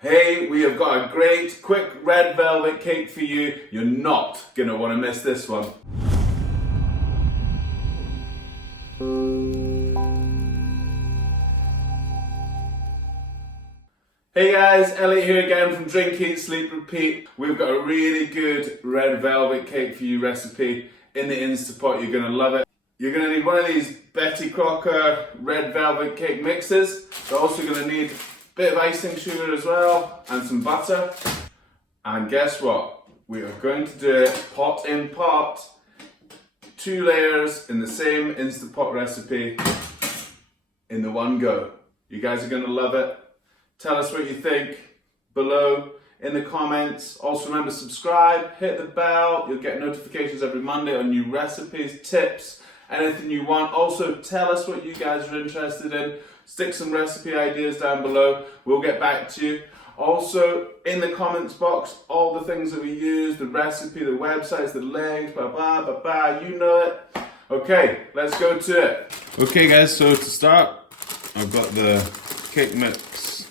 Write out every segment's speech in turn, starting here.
Hey, we have got a great, quick red velvet cake for you. You're not gonna want to miss this one. Hey guys, Elliot here again from Drink, Eat, Sleep, Repeat. We've got a really good red velvet cake for you recipe in the Instantpot. You're gonna love it. You're gonna need one of these Betty Crocker red velvet cake mixes. You're also gonna need bit of icing sugar as well, and some butter. And guess what? We are going to do it pot in pot, 2 layers in the same Instantpot recipe in the one go. You guys are gonna love it. Tell us what you think below in the comments. Also remember, subscribe, hit the bell. You'll get notifications every Monday on new recipes, tips, anything you want. Also tell us what you guys are interested in. Stick some recipe ideas down below. We'll get back to you. Also, in the comments box, all the things that we use, the recipe, the websites, the links, blah, blah, blah, blah, you know it. Okay, let's go to it. Okay guys, so to start, I've got the cake mix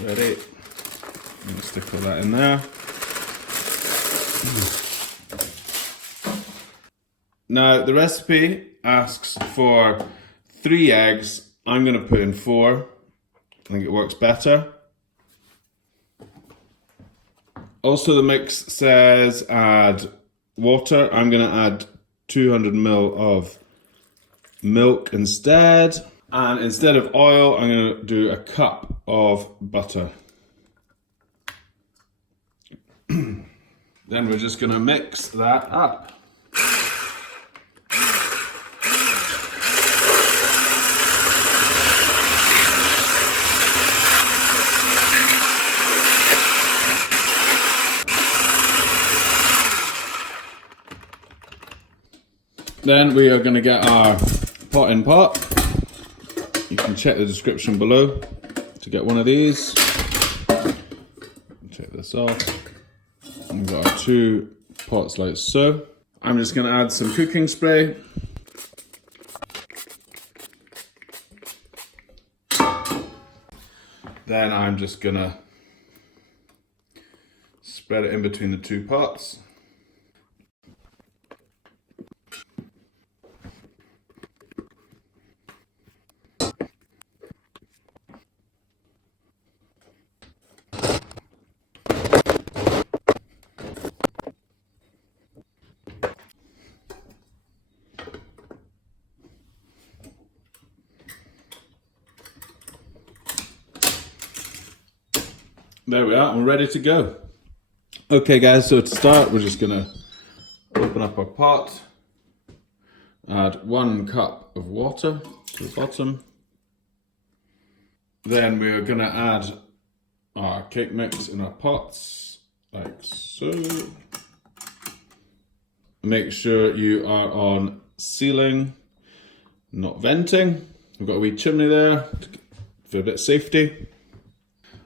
ready. I'm going to stick all that in there. Now, the recipe asks for 3 eggs. I'm going to put in 4. I think it works better. Also, the mix says add water. I'm going to add 200 ml of milk instead. And instead of oil, I'm going to do a cup of butter. Then we're just going to mix that up. Then we are going to get our pot in pot. You can check the description below to get one of these. Take this off. We've got our 2 pots like so. I'm just going to add some cooking spray. Then I'm just going to spread it in between the 2 pots. There we are, we're ready to go. Okay guys, so to start, we're just gonna open up our pot, add 1 cup of water to the bottom. Then we're gonna add our cake mix in our pots, like so. Make sure you are on sealing, not venting. We've got a wee chimney there for a bit of safety.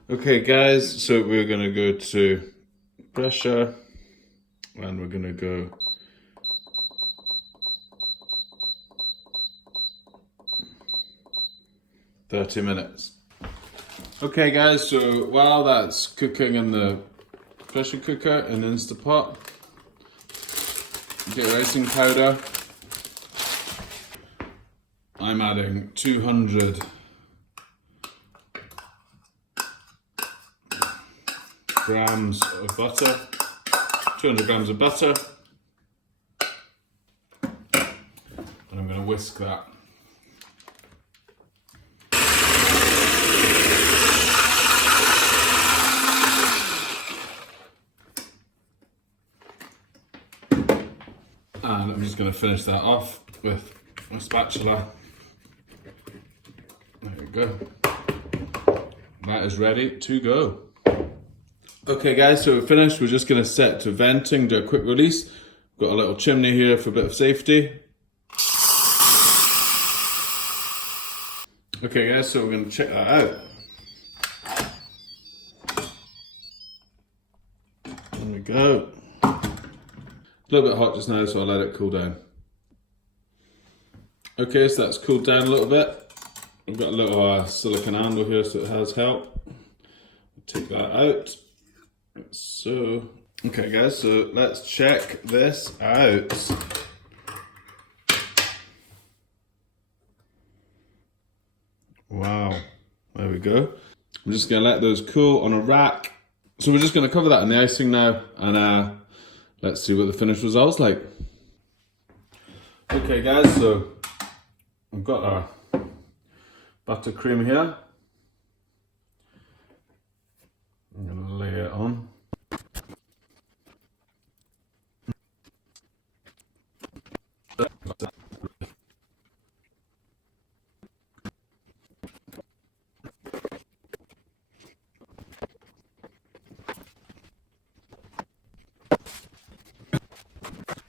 Okay guys, so we're going to go to pressure and we're going to go "30 minutes. Okay guys, so while that's cooking in the pressure cooker in Instantpot, get your icing powder. I'm adding 200 grams of butter, 200 grams of butter, and I'm going to whisk that. And I'm just going to finish that off with my spatula. There we go. That is ready to go. Okay guys, so we're finished. We're just going to set to venting, do a quick release. Got a little chimney here for a bit of safety. Okay guys, so we're going to check that out. There we go. A little bit hot just now, so I'll let it cool down. Okay, so that's cooled down a little bit. I've got a little silicone handle here so it has help. Take that out. So, okay guys, so let's check this out. Wow, there we go. I'm just gonna let those cool on a rack. So we're just gonna cover that in the icing now, and let's see what the finished result's like. Okay guys, so I've got our buttercream here. I'm gonna lay it on.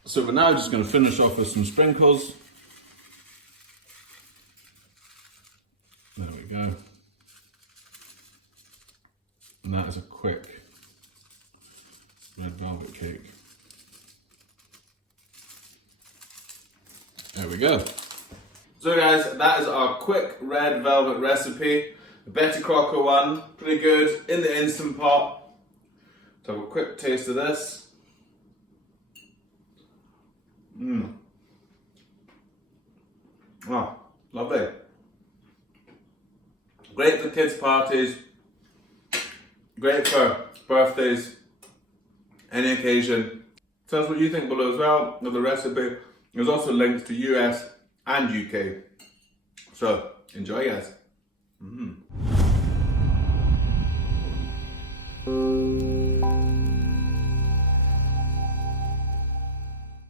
So we're now just going to finish off with some sprinkles. There we go. And that is a quick red velvet cake. There we go. So guys, that is our quick red velvet recipe. The Betty Crocker one, pretty good, in the Instant Pot. So have a quick taste of this. Oh, lovely. Great for kids' parties. Great for birthdays. Any occasion. Tell us what you think below as well of the recipe. There's also links to US and UK. So, enjoy guys.